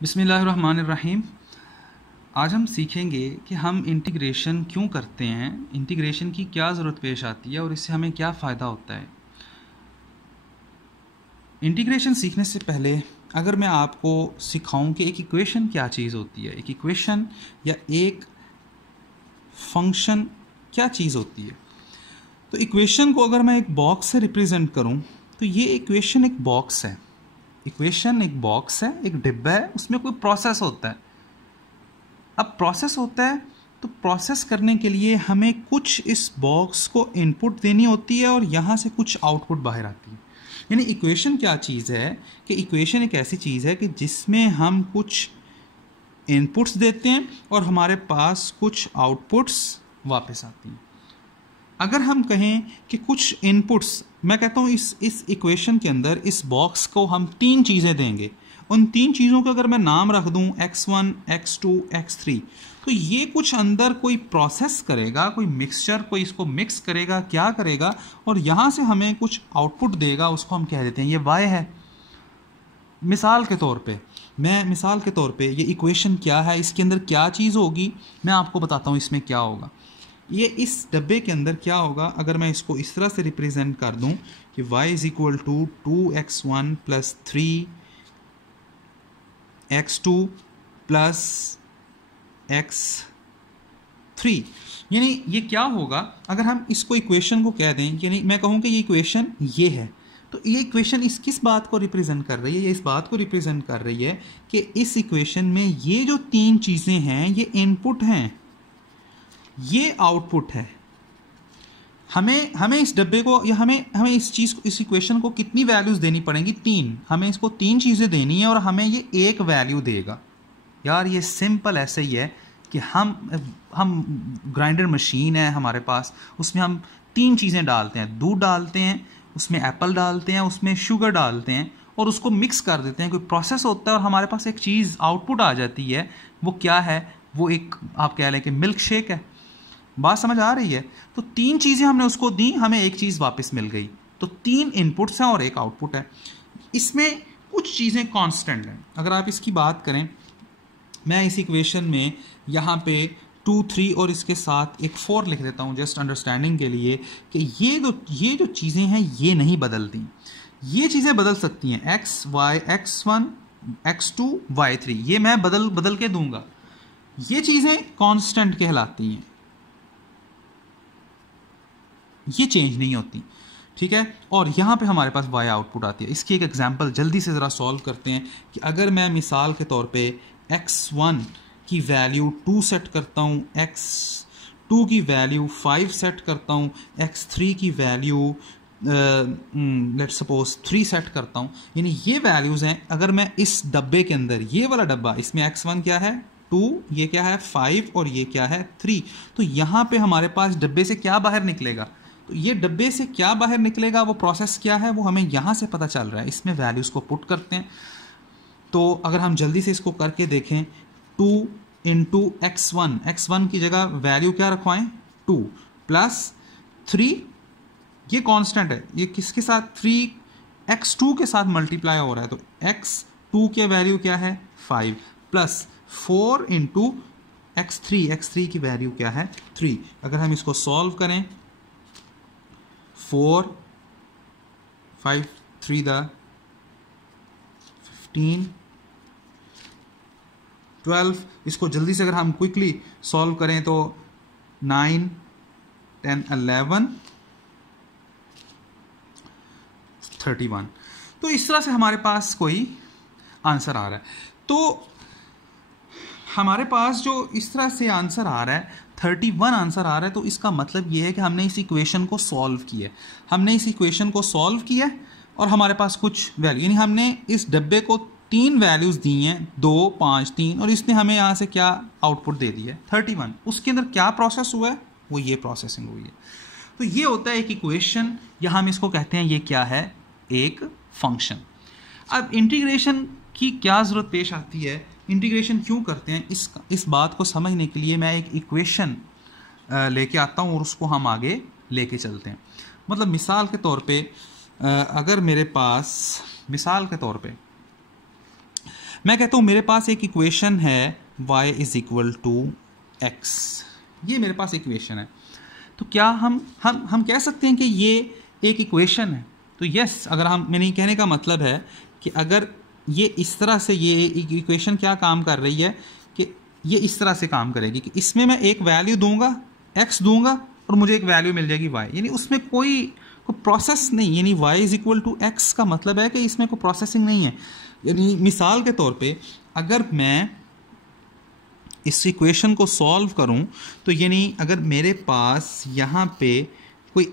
बिस्मिल्लाहिर्रहमानिर्रहीम। आज हम सीखेंगे कि हम इंटीग्रेशन क्यों करते हैं, इंटीग्रेशन की क्या ज़रूरत पेश आती है और इससे हमें क्या फ़ायदा होता है। इंटीग्रेशन सीखने से पहले अगर मैं आपको सिखाऊं कि एक इक्वेशन क्या चीज़ होती है, एक इक्वेशन या एक फंक्शन क्या चीज़ होती है, तो इक्वेशन को अगर मैं एक बॉक्स से रिप्रेजेंट करूं तो ये इक्वेशन एक बॉक्स है। इक्वेशन एक बॉक्स है, एक डिब्बा है, उसमें कोई प्रोसेस होता है। अब प्रोसेस होता है तो प्रोसेस करने के लिए हमें कुछ इस बॉक्स को इनपुट देनी होती है और यहाँ से कुछ आउटपुट बाहर आती है। यानी इक्वेशन क्या चीज़ है कि इक्वेशन एक ऐसी चीज़ है कि जिसमें हम कुछ इनपुट्स देते हैं और हमारे पास कुछ आउटपुट्स वापस आती हैं। अगर हम कहें कि कुछ इनपुट्स, मैं कहता हूँ इस इक्वेशन के अंदर इस बॉक्स को हम तीन चीज़ें देंगे, उन तीन चीज़ों को अगर मैं नाम रख दूँ x1, x2, x3, तो ये कुछ अंदर कोई प्रोसेस करेगा, कोई मिक्सचर, कोई इसको मिक्स करेगा, क्या करेगा और यहाँ से हमें कुछ आउटपुट देगा, उसको हम कह देते हैं ये y है। मिसाल के तौर पे ये इक्वेशन क्या है, इसके अंदर क्या चीज़ होगी, मैं आपको बताता हूँ इसमें क्या होगा। ये इस डब्बे के अंदर क्या होगा अगर मैं इसको इस तरह से रिप्रेजेंट कर दूं कि y is equal to 2x1 plus 3x2 plus x3। यानी ये क्या होगा अगर हम इसको इक्वेशन को कह दें, यानी मैं कहूँ कि ये इक्वेशन ये है, तो ये इक्वेशन इस किस बात को रिप्रेजेंट कर रही है, ये इस बात को रिप्रेजेंट कर रही है कि इस इक्वेशन में ये जो तीन चीज़ें हैं ये इनपुट हैं, ये आउटपुट है। हमें इस डब्बे को या हमें इस चीज़ को, इस इक्वेशन को कितनी वैल्यूज़ देनी पड़ेंगी, तीन। हमें इसको तीन चीज़ें देनी है और हमें ये एक वैल्यू देगा। यार ये सिंपल ऐसे ही है कि हम ग्राइंडर मशीन है हमारे पास, उसमें हम तीन चीज़ें डालते हैं, दूध डालते हैं, उसमें एप्पल डालते हैं, उसमें शुगर डालते हैं और उसको मिक्स कर देते हैं। कोई प्रोसेस होता है और हमारे पास एक चीज़ आउटपुट आ जाती है। वो क्या है? वो एक, आप कह लें कि मिल्क शेक है। बात समझ आ रही है? तो तीन चीज़ें हमने उसको दी, हमें एक चीज़ वापस मिल गई। तो तीन इनपुट्स हैं और एक आउटपुट है। इसमें कुछ चीज़ें कांस्टेंट हैं। अगर आप इसकी बात करें, मैं इस इक्वेशन में यहाँ पे 2, 3 और इसके साथ एक 4 लिख देता हूँ जस्ट अंडरस्टैंडिंग के लिए कि ये जो चीज़ें हैं ये नहीं बदलती। ये चीज़ें बदल सकती हैं, x, y, x1, x2, y3, ये मैं बदल के दूंगा। ये चीज़ें कांस्टेंट कहलाती हैं, ये चेंज नहीं होती, ठीक है। और यहाँ पे हमारे पास y आउटपुट आती है। इसकी एक एग्जांपल जल्दी से ज़रा सॉल्व करते हैं कि अगर मैं मिसाल के तौर पे x1 की वैल्यू 2 सेट करता हूँ, x2 की वैल्यू 5 सेट करता हूँ, x3 की वैल्यू लेट्स सपोज 3 सेट करता हूँ, यानी ये वैल्यूज़ हैं। अगर मैं इस डब्बे के अंदर, ये वाला डब्बा, इसमें x1 क्या है 2, ये क्या है 5 और ये क्या है 3, तो यहाँ पे हमारे पास डब्बे से क्या बाहर निकलेगा, तो ये डब्बे से क्या बाहर निकलेगा, वो प्रोसेस क्या है वो हमें यहाँ से पता चल रहा है। इसमें वैल्यूज़ को पुट करते हैं। तो अगर हम जल्दी से इसको करके देखें, 2 इंटू x1 की जगह वैल्यू क्या रखवाएं 2 प्लस 3, ये कांस्टेंट है, ये किसके साथ 3x2 के साथ मल्टीप्लाई हो रहा है, तो x2 के वैल्यू क्या है 5 प्लस 4 इंटू x3 की वैल्यू क्या है 3। अगर हम इसको सॉल्व करें, 4, 5, 3 15, 12, इसको जल्दी से अगर हम क्विकली सॉल्व करें तो 9, 10, 11, 31। तो इस तरह से हमारे पास कोई आंसर आ रहा है। तो हमारे पास जो इस तरह से आंसर आ रहा है 31 आंसर आ रहा है, तो इसका मतलब ये है कि हमने इस इक्वेशन को सॉल्व किया, और हमारे पास कुछ वैल्यू, यानी हमने इस डब्बे को तीन वैल्यूज़ दी हैं, 2, 5, 3, और इसने हमें यहाँ से क्या आउटपुट दे दिया है 31। उसके अंदर क्या प्रोसेस हुआ है, वो ये प्रोसेसिंग हुई है। तो ये होता है एक इक्वेशन, या हम इसको कहते हैं ये क्या है, एक फंक्शन। अब इंटीग्रेशन की क्या ज़रूरत पेश आती है, इंटीग्रेशन क्यों करते हैं, इस बात को समझने के लिए मैं एक इक्वेशन लेके आता हूँ और उसको हम आगे लेके चलते हैं। मतलब मिसाल के तौर पे अगर मेरे पास, मैं कहता हूँ मेरे पास एक इक्वेशन है y is equal to x, ये मेरे पास इक्वेशन है। तो क्या हम कह सकते हैं कि ये एक इक्वेशन है? तो यस, अगर हम, मैंने कहने का मतलब है कि अगर ये इस तरह से, ये इक्वेशन क्या काम कर रही है कि ये इस तरह से काम करेगी कि इसमें मैं एक वैल्यू दूंगा, x दूंगा, और मुझे एक वैल्यू मिल जाएगी y, यानी उसमें कोई प्रोसेस नहीं, यानी y is equal to x का मतलब है कि इसमें कोई प्रोसेसिंग नहीं है। यानी मिसाल के तौर पे अगर मैं इस इक्वेशन को सॉल्व करूं तो यानी अगर मेरे पास यहाँ पे कोई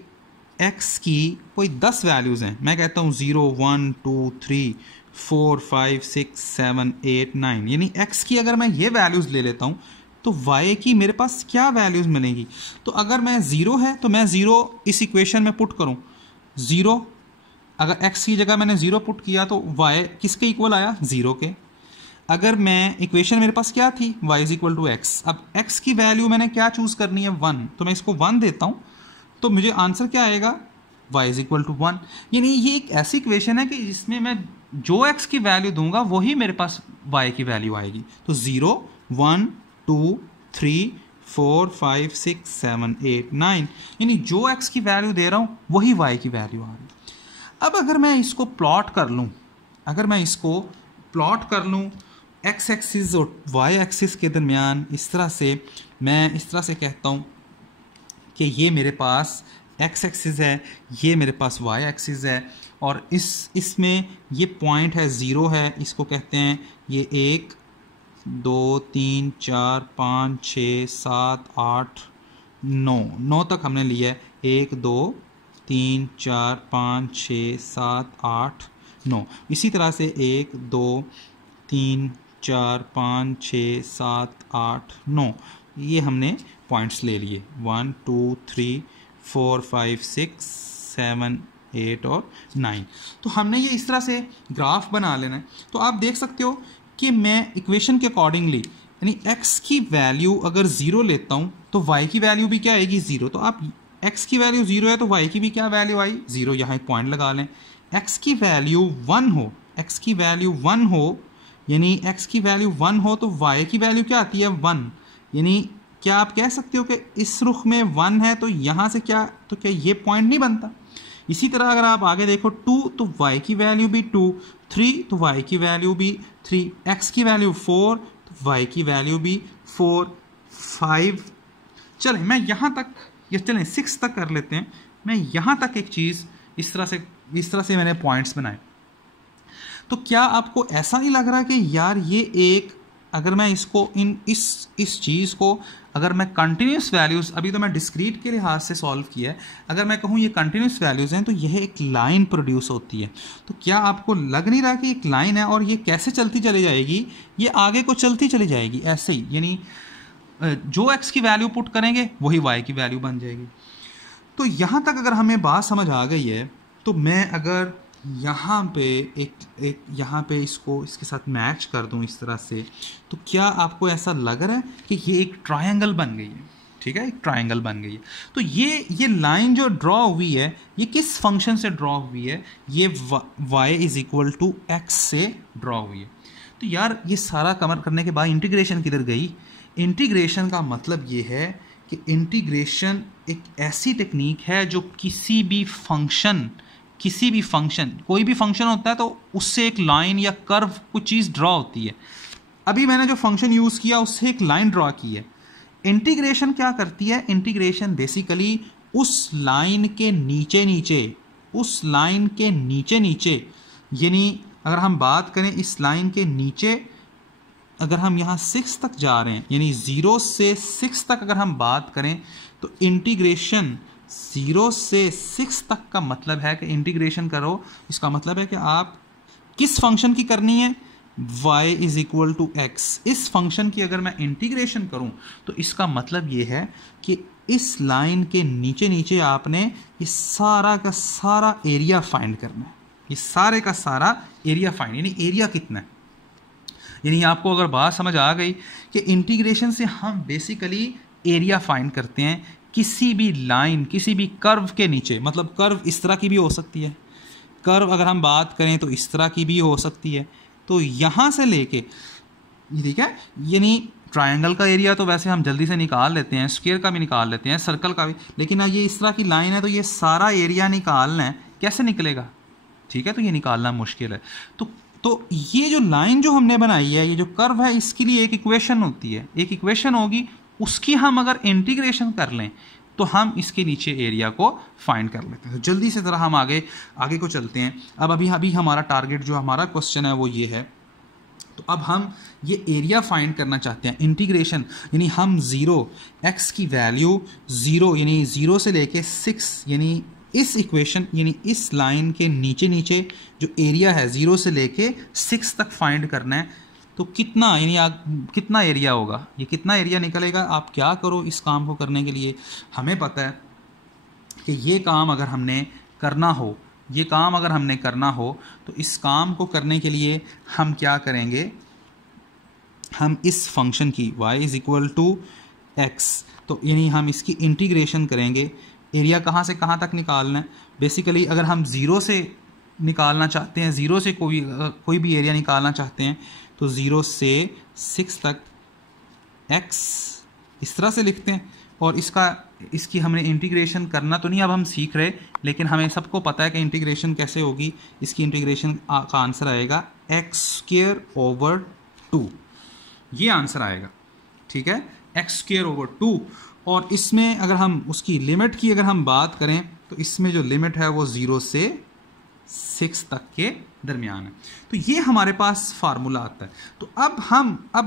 x की कोई 10 वैल्यूज़ हैं, मैं कहता हूँ 0 1 2 3 4 5 6 7 8 9, यानी x की अगर मैं ये वैल्यूज़ ले लेता हूँ तो y की मेरे पास क्या वैल्यूज़ मिलेंगी? तो अगर मैं 0 है तो मैं 0 इस इक्वेशन में पुट करूँ, 0 अगर x की जगह मैंने 0 पुट किया तो y किसके इक्वल आया? 0 के। अगर मैं इक्वेशन मेरे पास क्या थी? y is equal to X. अब x की वैल्यू मैंने क्या चूज़ करनी है? 1, तो मैं इसको 1 देता हूँ तो मुझे आंसर क्या आएगा? y is equal to 1। यानी ये एक ऐसी इक्वेशन है कि जिसमें मैं जो x की वैल्यू दूंगा वही मेरे पास y की वैल्यू आएगी। तो 0 1 2 3 4 5 6 7 8 9, यानी जो x की वैल्यू दे रहा हूँ वही y की वैल्यू आ रही। अब अगर मैं इसको प्लॉट कर लूँ, x एक्सिस और y एक्सिस के दरमियान इस तरह से, मैं इस तरह से कहता हूँ कि ये मेरे पास x एक्सिस है, ये मेरे पास y एक्सिस है, और इसमें ये पॉइंट है 0 है, इसको कहते हैं ये 1 2 3 4 5 6 7 8 9 तक हमने लिया है, 1 2 3 4 5 6 7 8 9। इसी तरह से 1 2 3 4 5 6 7 8 9, ये हमने पॉइंट्स ले लिए, 1 2 3 4 5 6 7 8 और 9। तो हमने ये इस तरह से ग्राफ बना लेना है। तो आप देख सकते हो कि मैं इक्वेशन के अकॉर्डिंगली, यानी x की वैल्यू अगर 0 लेता हूँ तो y की वैल्यू भी क्या आएगी? 0। तो आप x की वैल्यू 0 है तो y की भी क्या वैल्यू आई? 0। यहाँ एक पॉइंट लगा लें। x की वैल्यू 1 हो, x की वैल्यू 1 हो, यानी x की वैल्यू 1 हो तो y की वैल्यू क्या आती है? 1। यानी क्या आप कह सकते हो कि इस रुख में 1 है तो यहाँ से क्या, तो क्या ये पॉइंट नहीं बनता? इसी तरह अगर आप आगे देखो 2 तो y की वैल्यू भी 2, 3 तो y की वैल्यू भी 3, x की वैल्यू 4 तो y की वैल्यू भी 4, 5। चलें मैं यहाँ तक, या चलें 6 तक कर लेते हैं। मैं यहाँ तक एक चीज़ इस तरह से मैंने पॉइंट्स बनाए। तो क्या आपको ऐसा नहीं लग रहा कि यार ये एक, अगर मैं इसको इस चीज़ को अगर मैं कंटिन्यूस वैल्यूज़, अभी तो मैं डिस्क्रीट के लिहाज से सॉल्व किया है, अगर मैं कहूँ ये कंटिन्यूस वैल्यूज़ हैं तो यह एक लाइन प्रोड्यूस होती है। तो क्या आपको लग नहीं रहा कि एक लाइन है और ये कैसे चलती चली जाएगी? ये आगे को चलती चली जाएगी ऐसे ही, यानी जो x की वैल्यू पुट करेंगे वही y की वैल्यू बन जाएगी। तो यहाँ तक अगर हमें बात समझ आ गई है तो मैं अगर यहाँ पे एक यहाँ पे इसके साथ मैच कर दूँ इस तरह से, तो क्या आपको ऐसा लग रहा है कि ये एक ट्रायंगल बन गई है? ठीक है, एक ट्रायंगल बन गई है। तो ये लाइन जो ड्रॉ हुई है ये किस फंक्शन से ड्रॉ हुई है? ये y is equal to X से ड्रॉ हुई है। तो यार ये सारा कवर करने के बाद इंटीग्रेशन किधर गई? इंटीग्रेशन का मतलब ये है कि इंटीग्रेशन एक ऐसी टेक्निक है जो किसी भी फंक्शन, कोई भी फंक्शन होता है तो उससे एक लाइन या कर्व कुछ चीज़ ड्रॉ होती है। अभी मैंने जो फंक्शन यूज़ किया उससे एक लाइन ड्रॉ की है। इंटीग्रेशन क्या करती है? इंटीग्रेशन बेसिकली उस लाइन के नीचे, यानी अगर हम बात करें इस लाइन के नीचे, अगर हम यहाँ 6 तक जा रहे हैं, यानी 0 से 6 तक अगर हम बात करें तो इंटीग्रेशन 0 से 6 तक का मतलब है कि इंटीग्रेशन करो, इसका मतलब है कि आप किस फंक्शन की करनी है? y is equal to X. इस फंक्शन की अगर मैं इंटीग्रेशन करूं तो इसका मतलब ये है कि इस लाइन के नीचे आपने ये सारा का सारा एरिया फाइंड करना है। ये सारे का सारा एरिया फाइंड, यानी एरिया कितना है। यानी आपको अगर बात समझ आ गई कि इंटीग्रेशन से हम बेसिकली एरिया फाइंड करते हैं किसी भी लाइन, किसी भी कर्व के नीचे। मतलब कर्व इस तरह की भी हो सकती है, कर्व अगर हम बात करें तो इस तरह की भी हो सकती है, तो यहाँ से लेके, ठीक है, यानी ट्रायंगल का एरिया तो वैसे हम जल्दी से निकाल लेते हैं, स्क्वायर का भी निकाल लेते हैं, सर्कल का भी, लेकिन ये इस तरह की लाइन है तो ये सारा एरिया निकालना है, कैसे निकलेगा? ठीक है, तो ये निकालना मुश्किल है। तो ये जो लाइन जो हमने बनाई है, ये जो कर्व है, इसके लिए एक इक्वेशन होती है, एक इक्वेशन होगी, उसकी हम अगर इंटीग्रेशन कर लें तो हम इसके नीचे एरिया को फाइंड कर लेते हैं। तो जल्दी से ज़रा हम आगे को चलते हैं। अब अभी हमारा टारगेट जो हमारा क्वेश्चन है वो ये है। तो अब हम ये एरिया फाइंड करना चाहते हैं, इंटीग्रेशन, यानी हम 0 x की वैल्यू 0 यानी 0 से लेके 6 यानी इस इक्वेशन यानी इस लाइन के नीचे नीचे जो एरिया है 0 से लेके 6 तक फाइंड करना है। तो कितना यानी कितना एरिया होगा, ये कितना एरिया निकलेगा? आप क्या करो इस काम को करने के लिए, हमें पता है कि ये काम अगर हमने करना हो, ये काम अगर हमने करना हो तो इस काम को करने के लिए हम क्या करेंगे, हम इस फंक्शन की y = x, तो यानी हम इसकी इंटीग्रेशन करेंगे। एरिया कहाँ से कहाँ तक निकालना है? बेसिकली अगर हम 0 से निकालना चाहते हैं, 0 से कोई भी एरिया निकालना चाहते हैं तो 0 से 6 तक x इस तरह से लिखते हैं, और इसकी हमने इंटीग्रेशन करना तो नहीं अब हम सीख रहे, लेकिन हमें सबको पता है कि इंटीग्रेशन कैसे होगी। इसकी इंटीग्रेशन का आंसर आएगा x²/2, ये आंसर आएगा, ठीक है, x²/2। और इसमें अगर हम उसकी लिमिट की अगर हम बात करें तो इसमें जो लिमिट है वो 0 से 6 तक के दरमियान है। तो ये हमारे पास फार्मूला आता है। तो अब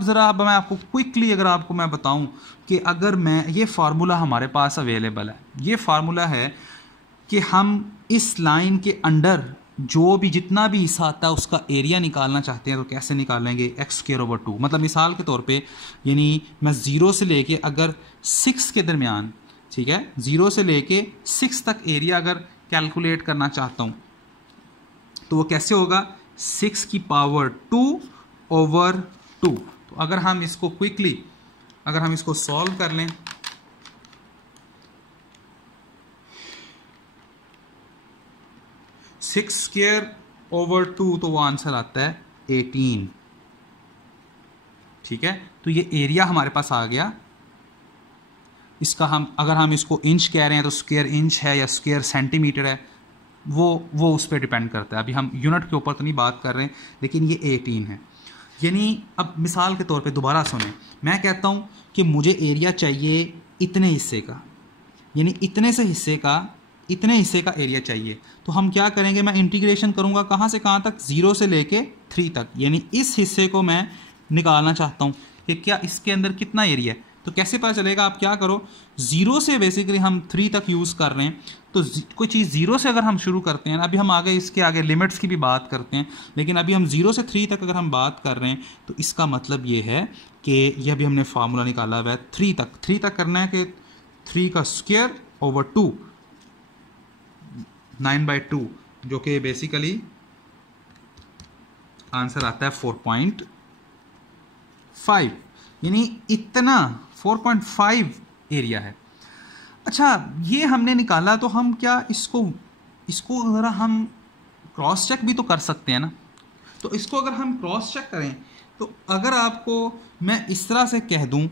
ज़रा मैं आपको क्विकली अगर आपको मैं बताऊं कि अगर मैं ये फार्मूला हमारे पास अवेलेबल है, ये फार्मूला है कि हम इस लाइन के अंडर जो भी जितना भी हिस्सा आता है उसका एरिया निकालना चाहते हैं तो कैसे निकालेंगे? x²/2। मतलब मिसाल के तौर पे यानी मैं 0 से लेके अगर 6 के दरमियान, ठीक है, 0 से लेके 6 तक एरिया अगर कैलकुलेट करना चाहता हूँ तो वो कैसे होगा? 6⁻²/2। तो अगर हम इसको क्विकली अगर हम इसको सॉल्व कर लें, (6²/2) तो वो आंसर आता है 18, ठीक है। तो ये एरिया हमारे पास आ गया। इसका अगर हम इसको इंच कह रहे हैं तो स्क्वायर इंच है या स्क्वायर सेंटीमीटर है, वो उस पर डिपेंड करता है। अभी हम यूनिट के ऊपर तो नहीं बात कर रहे हैं, लेकिन ये 18 है। यानी अब मिसाल के तौर पे दोबारा सुने, मैं कहता हूँ कि मुझे एरिया चाहिए इतने हिस्से का, यानी इतने हिस्से का एरिया चाहिए। तो हम क्या करेंगे, मैं इंटीग्रेशन करूँगा कहाँ से कहाँ तक? 0 से लेके 3 तक, यानी इस हिस्से को मैं निकालना चाहता हूँ कि क्या इसके अंदर कितना एरिया है। तो कैसे पता चलेगा? आप क्या करो, 0 से बेसिकली हम 3 तक यूज़ कर रहे हैं, तो कोई चीज़ 0 से अगर हम शुरू करते हैं, अभी हम इसके आगे लिमिट्स की भी बात करते हैं, लेकिन अभी हम 0 से 3 तक अगर हम बात कर रहे हैं तो इसका मतलब ये है कि यह भी हमने फार्मूला निकाला हुआ है 3 तक करना है कि 3/2 9/2, जो कि बेसिकली आंसर आता है 4.5, यानी इतना 4.5 एरिया है। अच्छा, ये हमने निकाला तो हम क्या इसको ज़रा हम क्रॉस चेक भी तो कर सकते हैं ना। तो इसको अगर हम क्रॉस चेक करें तो अगर आपको मैं इस तरह से कह दूं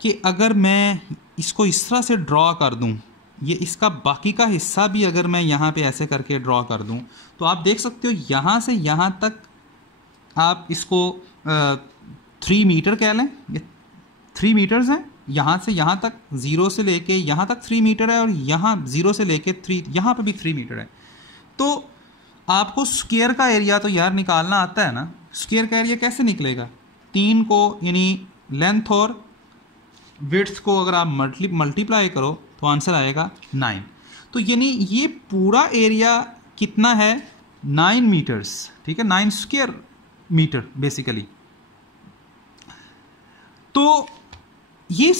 कि अगर मैं इसको इस तरह से ड्रॉ कर दूं, ये इसका बाकी का हिस्सा भी अगर मैं यहाँ पे ऐसे करके ड्रॉ कर दूं, तो आप देख सकते हो यहाँ से यहाँ तक आप इसको 3 मीटर कह लें, ये 3 मीटर्स हैं। यहाँ से यहाँ तक 0 से लेके यहाँ तक 3 मीटर है, और यहाँ 0 से लेके 3 यहाँ पे भी 3 मीटर है। तो आपको स्क्वायर का एरिया तो यार निकालना आता है ना। स्क्वायर का एरिया कैसे निकलेगा? 3 को यानी लेंथ और विड्थ को अगर आप मल्टीप्लाई करो तो आंसर आएगा 9। तो यानी ये पूरा एरिया कितना है? 9 मीटर्स, ठीक है, 9 स्क्वायर मीटर बेसिकली। तो ये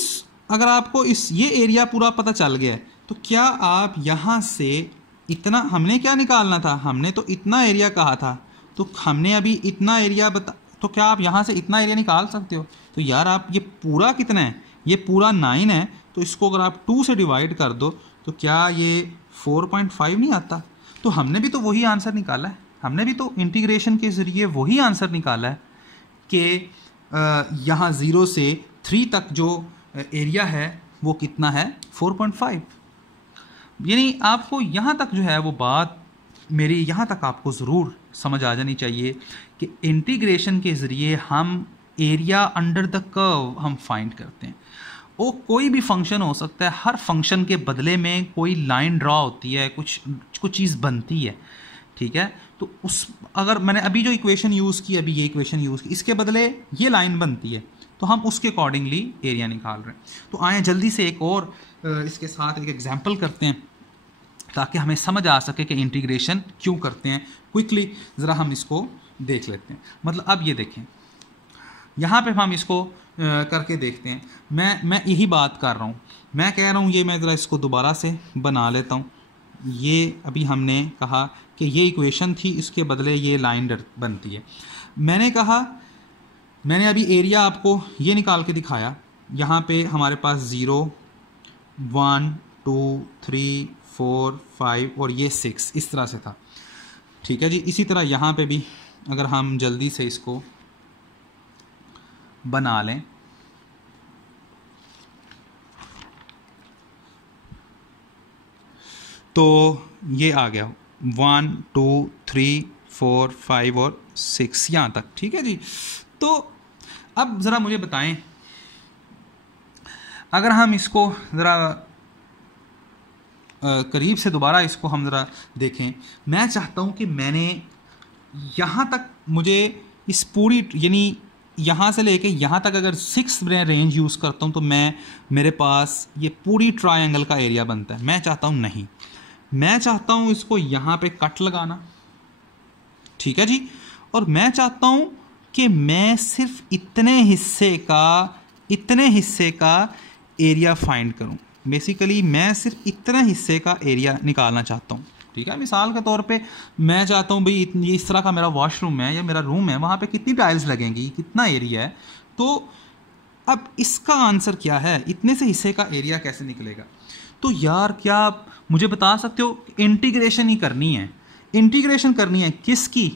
अगर आपको ये एरिया पूरा पता चल गया है तो क्या आप यहाँ से इतना, हमने क्या निकालना था? हमने तो इतना एरिया कहा था, तो हमने अभी इतना एरिया तो क्या आप यहाँ से इतना एरिया निकाल सकते हो? तो यार आप ये पूरा कितना है? ये पूरा 9 है, तो इसको अगर आप 2 से डिवाइड कर दो तो क्या ये 4.5 नहीं आता? तो हमने भी तो वही आंसर निकाला है, हमने भी तो इंटीग्रेशन के ज़रिए वही आंसर निकाला है कि यहाँ 0 से 3 तक जो एरिया है वो कितना है 4.5। यानी आपको यहाँ तक जो है वो बात मेरी यहाँ तक आपको ज़रूर समझ आ जानी चाहिए कि इंटीग्रेशन के ज़रिए हम एरिया अंडर द कर्व हम फाइंड करते हैं। वो कोई भी फंक्शन हो सकता है, हर फंक्शन के बदले में कोई लाइन ड्रॉ होती है, कुछ चीज़ बनती है, ठीक है। तो उस अगर मैंने अभी जो इक्वेशन यूज़ की, अभी ये इक्वेशन यूज़ की, इसके बदले ये लाइन बनती है तो हम उसके अकॉर्डिंगली एरिया निकाल रहे हैं। तो आए जल्दी से एक और इसके साथ एक एग्जांपल करते हैं ताकि हमें समझ आ सके कि इंटीग्रेशन क्यों करते हैं। क्विकली ज़रा हम इसको देख लेते हैं। मतलब अब ये देखें, यहाँ पे हम इसको करके देखते हैं। मैं यही बात कर रहा हूँ, मैं कह रहा हूँ ये मैं ज़रा इसको दोबारा से बना लेता हूँ। ये अभी हमने कहा कि ये इक्वेशन थी, इसके बदले ये लाइन बनती है। मैंने अभी एरिया आपको ये निकाल के दिखाया। यहाँ पे हमारे पास 0, 1, 2, 3, 4, 5 और ये 6 इस तरह से था, ठीक है जी। इसी तरह यहाँ पे भी अगर हम जल्दी से इसको बना लें तो ये आ गया 1, 2, 3, 4, 5 और 6 यहाँ तक, ठीक है जी। तो अब ज़रा मुझे बताएं, अगर हम इसको ज़रा करीब से दोबारा इसको हम ज़रा देखें। मैं चाहता हूँ कि मैंने यहाँ तक मुझे इस पूरी यानी यहाँ से लेके यहाँ तक अगर 6 मैं रेंज यूज़ करता हूँ तो मेरे पास ये पूरी ट्रायंगल का एरिया बनता है। मैं चाहता हूँ नहीं, मैं चाहता हूँ इसको यहाँ पे कट लगाना, ठीक है जी। और मैं चाहता हूँ कि मैं सिर्फ इतने हिस्से का एरिया फाइंड करूँ। बेसिकली मैं सिर्फ इतने हिस्से का एरिया निकालना चाहता हूँ, ठीक है। मिसाल के तौर पे मैं चाहता हूँ भाई इस तरह का मेरा वॉशरूम है या मेरा रूम है, वहाँ पे कितनी टाइल्स लगेंगी, कितना एरिया है। तो अब इसका आंसर क्या है, इतने से हिस्से का एरिया कैसे निकलेगा। तो यार क्या आप मुझे बता सकते हो, इंटीग्रेशन ही करनी है। इंटीग्रेशन करनी है किसकी,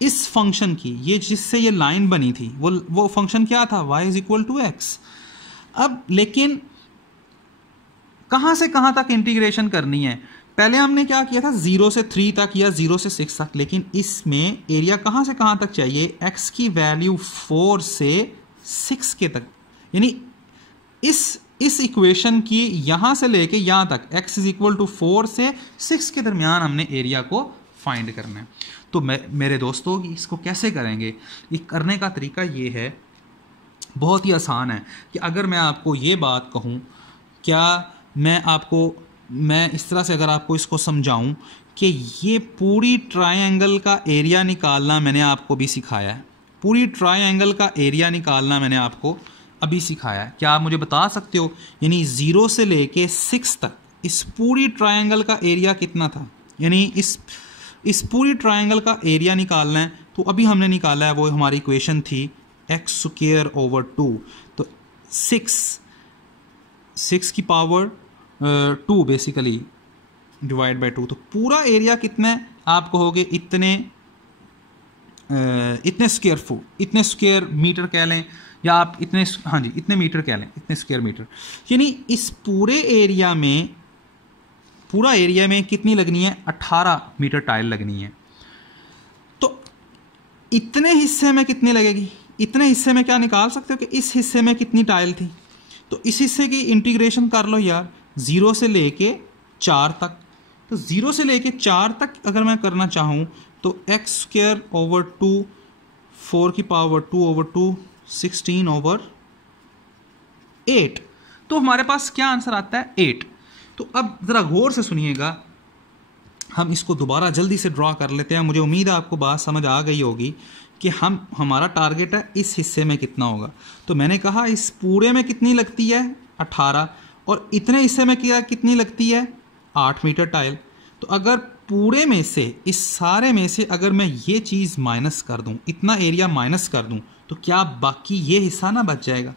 इस फंक्शन की, ये जिससे ये लाइन बनी थी वो फंक्शन क्या था, y=x। अब लेकिन कहाँ से कहाँ तक इंटीग्रेशन करनी है। पहले हमने क्या किया था 0 से 3 तक या 0 से 6 तक, लेकिन इसमें एरिया कहाँ से कहाँ तक चाहिए, x की वैल्यू 4 से 6 के तक। यानी इस इक्वेशन की यहाँ से लेके यहाँ तक x=4 से 6 के दरमियान हमने एरिया को फाइंड करना है। तो मेरे दोस्तों इसको कैसे करेंगे, ये करने का तरीका ये है, बहुत ही आसान है कि अगर मैं आपको ये बात कहूँ, क्या मैं इस तरह से अगर आपको इसको समझाऊं कि ये पूरी ट्रायंगल का एरिया निकालना मैंने आपको भी सिखाया है, पूरी ट्रायंगल का एरिया निकालना मैंने आपको अभी सिखाया है। क्या आप मुझे बता सकते हो यानी 0 से लेके 6 तक इस पूरी ट्रायंगल का एरिया कितना था। यानी इस पूरी ट्रायंगल का एरिया निकालना है तो अभी हमने निकाला है, वो हमारी इक्वेशन थी x²/2। तो 6 की पावर 2 बेसिकली डिवाइड बाय 2। तो पूरा एरिया कितना है, आप कहोगे इतने स्क्वायर मीटर कह लें, या आप इतने मीटर कह लें, इतने स्क्वायर मीटर। यानी इस पूरे एरिया में कितनी लगनी है, 18 मीटर टाइल लगनी है। तो इतने हिस्से में कितनी लगेगी, इतने हिस्से में क्या निकाल सकते हो कि इस हिस्से में कितनी टाइल थी। तो इस हिस्से की इंटीग्रेशन कर लो यार, 0 से लेके 4 तक। तो 0 से लेके 4 तक अगर मैं करना चाहूँ तो x²/2, 4 की पावर 2/2, 16/8। तो हमारे पास क्या आंसर आता है, 8। तो अब ज़रा गौर से सुनिएगा, हम इसको दोबारा जल्दी से ड्रॉ कर लेते हैं। मुझे उम्मीद है आपको बात समझ आ गई होगी कि हमारा टारगेट है इस हिस्से में कितना होगा। तो मैंने कहा इस पूरे में कितनी लगती है, 18, और इतने हिस्से में कितनी लगती है, 8 मीटर टाइल। तो अगर पूरे में से, इस सारे में से अगर मैं ये चीज़ माइनस कर दूं, इतना एरिया माइनस कर दूं, तो क्या बाकी ये हिस्सा ना बच जाएगा।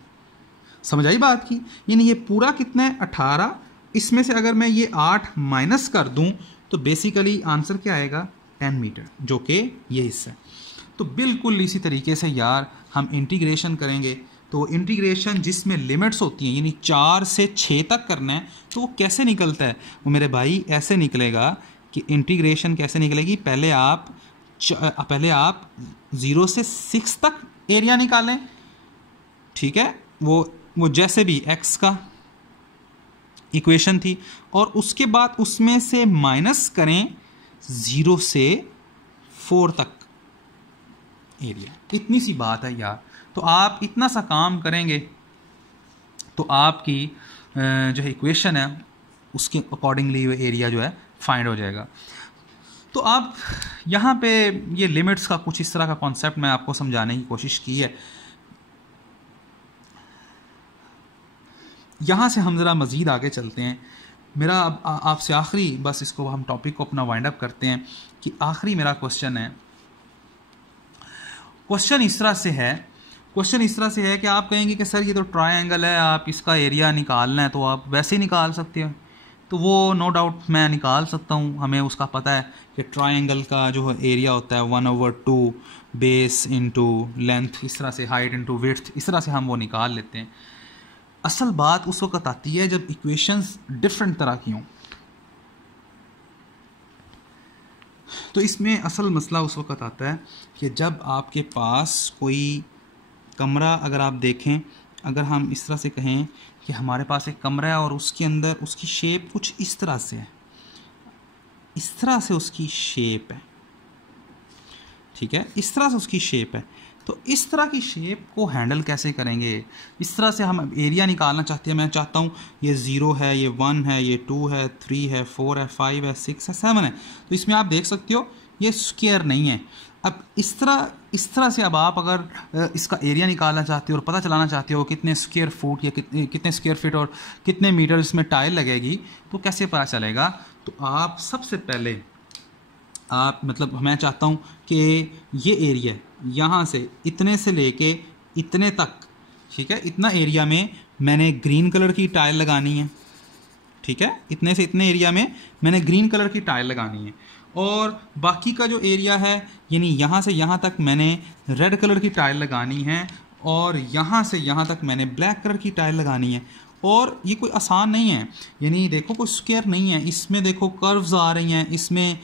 समझ आई बात की। यानी ये पूरा कितना है, 18, इसमें से अगर मैं ये 8 माइनस कर दूं तो बेसिकली आंसर क्या आएगा, 10 मीटर, जो कि ये हिस्सा है। तो बिल्कुल इसी तरीके से यार हम इंटीग्रेशन करेंगे, तो इंटीग्रेशन जिसमें लिमिट्स होती हैं यानी 4 से 6 तक करना है, तो वो कैसे निकलता है? वो मेरे भाई ऐसे निकलेगा कि इंटीग्रेशन कैसे निकलेगी, पहले आप 0 से 6 तक एरिया निकालें, ठीक है, वो जैसे भी x का इक्वेशन थी, और उसके बाद उसमें से माइनस करें 0 से 4 तक एरिया। इतनी सी बात है यार। तो आप इतना सा काम करेंगे तो आपकी जो है इक्वेशन है उसके अकॉर्डिंगली वो एरिया जो है फाइंड हो जाएगा। तो आप यहाँ पे ये लिमिट्स का कुछ इस तरह का कॉन्सेप्ट मैं आपको समझाने की कोशिश की है। यहाँ से हम ज़रा मज़ीद आगे चलते हैं। मेरा अब आपसे आखिरी, बस इसको हम टॉपिक को अपना वाइंड अप करते हैं कि आखिरी मेरा क्वेश्चन है। क्वेश्चन इस तरह से है कि आप कहेंगे कि सर ये तो ट्रायंगल है, आप इसका एरिया निकालना है तो आप वैसे ही निकाल सकते हो। तो वो नो डाउट मैं निकाल सकता हूँ, हमें उसका पता है कि ट्रायंगल का जो एरिया होता है 1/2 बेस इंटू लेंथ, इस तरह से हाइट इंटू विड्थ, इस तरह से हम वो निकाल लेते हैं। असल बात उस वक्त आती है जब इक्वेशंस डिफरेंट तरह की हों। तो इसमें असल मसला उस वक्त आता है कि जब आपके पास कोई कमरा, अगर आप देखें, अगर हम इस तरह से कहें कि हमारे पास एक कमरा है और उसके अंदर उसकी शेप कुछ इस तरह से है, इस तरह से उसकी शेप है, ठीक है, इस तरह से उसकी शेप है। तो इस तरह की शेप को हैंडल कैसे करेंगे? इस तरह से हम एरिया निकालना चाहते हैं। मैं चाहता हूँ ये 0 है, ये 1 है, ये 2 है, 3 है, 4 है, 5 है, 6 है, 7 है। तो इसमें आप देख सकते हो ये स्क्वायर नहीं है। अब इस तरह से अब आप अगर इसका एरिया निकालना चाहते हो और पता चलाना चाहते हो कितने स्क्वायर फुट या कितने स्क्वायर फीट और कितने मीटर इसमें टाइल लगेगी, तो कैसे पता चलेगा? तो आप सबसे पहले मैं चाहता हूँ कि ये एरिया यहाँ से इतने से लेके इतने तक, ठीक है, इतना एरिया में मैंने ग्रीन कलर की टाइल लगानी है, ठीक है, इतने से इतने एरिया में मैंने ग्रीन कलर की टाइल लगानी है, और बाकी का जो एरिया है यानी यहाँ से यहाँ तक मैंने रेड कलर की टाइल लगानी है, और यहाँ से यहाँ तक मैंने ब्लैक कलर की टाइल लगानी है। और ये कोई आसान नहीं है, यानी देखो कोई स्क्वायर नहीं है, इसमें देखो कर्व्स आ रही हैं, इसमें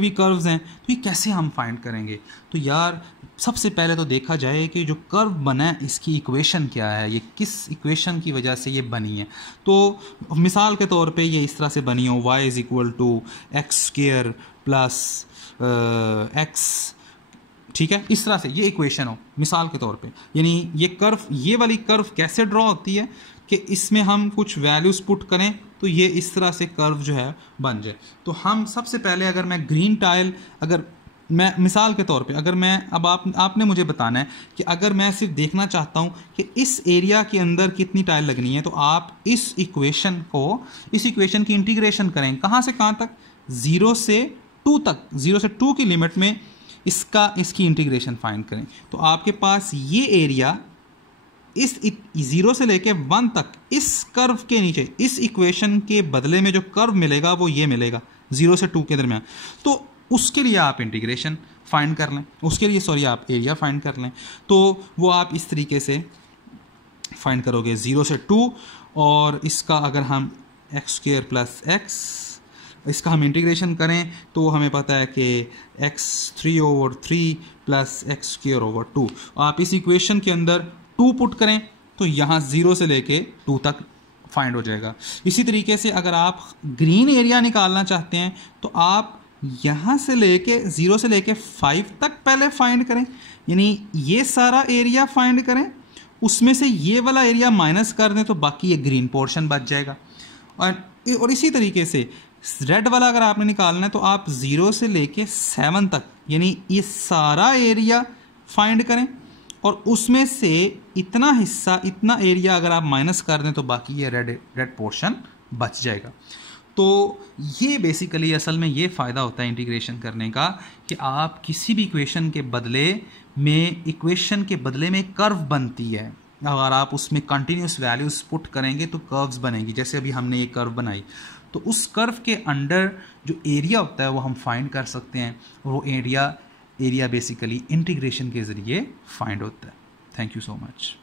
भी कर्व्स हैं। तो ये कैसे हम फाइंड करेंगे? तो यार सबसे पहले तो देखा जाए कि जो कर्व बना है इसकी इक्वेशन क्या है, ये किस इक्वेशन की वजह से ये बनी है। तो मिसाल के तौर पे ये इस तरह से बनी हो, y = x² प्लस x, ठीक है, इस तरह से ये इक्वेशन हो मिसाल के तौर पे। यानी ये वाली कर्व कैसे ड्रॉ होती है कि इसमें हम कुछ वैल्यूज़ पुट करें तो ये इस तरह से कर्व जो है बन जाए। तो हम सबसे पहले, अगर मैं ग्रीन टाइल, अगर मैं मिसाल के तौर पे, अगर मैं अब आपने मुझे बताना है कि अगर मैं सिर्फ देखना चाहता हूँ कि इस एरिया के अंदर कितनी टाइल लगनी है, तो आप इस इक्वेशन की इंटीग्रेशन करें। कहाँ से कहाँ तक? 0 से 2 तक, 0 से 2 की लिमिट में इसकी इंटीग्रेशन फाइंड करें। तो आपके पास ये एरिया इस 0 से लेके 1 तक इस कर्व के नीचे, इस इक्वेशन के बदले में जो कर्व मिलेगा वो ये मिलेगा 0 से 2 के दरमियान। तो उसके लिए आप इंटीग्रेशन फाइंड कर लें, आप एरिया फाइंड कर लें। तो वो आप इस तरीके से फाइंड करोगे 0 से 2, और इसका अगर हम x² प्लस x, इसका हम इंटीग्रेशन करें तो हमें पता है कि x3/3 प्लस x²/2। आप इस इक्वेशन के अंदर 2 पुट करें तो यहाँ 0 से लेके 2 तक फाइंड हो जाएगा। इसी तरीके से अगर आप ग्रीन एरिया निकालना चाहते हैं तो आप यहाँ से लेके 0 से लेके 5 तक पहले फाइंड करें, यानी ये सारा एरिया फाइंड करें, उसमें से ये वाला एरिया माइनस कर दें तो बाकी ये ग्रीन पोर्शन बच जाएगा। और इसी तरीके से रेड वाला अगर आपने निकालना है तो आप 0 से लेके 7 तक, यानी ये सारा एरिया फाइंड करें, और उसमें से इतना हिस्सा, इतना एरिया अगर आप माइनस कर दें तो बाकी ये रेड पोर्शन बच जाएगा। तो ये बेसिकली असल में ये फ़ायदा होता है इंटीग्रेशन करने का कि आप किसी भी इक्वेशन के बदले में कर्व बनती है। अगर आप उसमें कंटिन्यूस वैल्यूज़ पुट करेंगे तो कर्व्स बनेगी। जैसे अभी हमने ये कर्व बनाई तो उस कर्व के अंडर जो एरिया होता है वो हम फाइंड कर सकते हैं, और वो एरिया बेसिकली इंटीग्रेशन के ज़रिए फाइंड होता है। Thank you so much.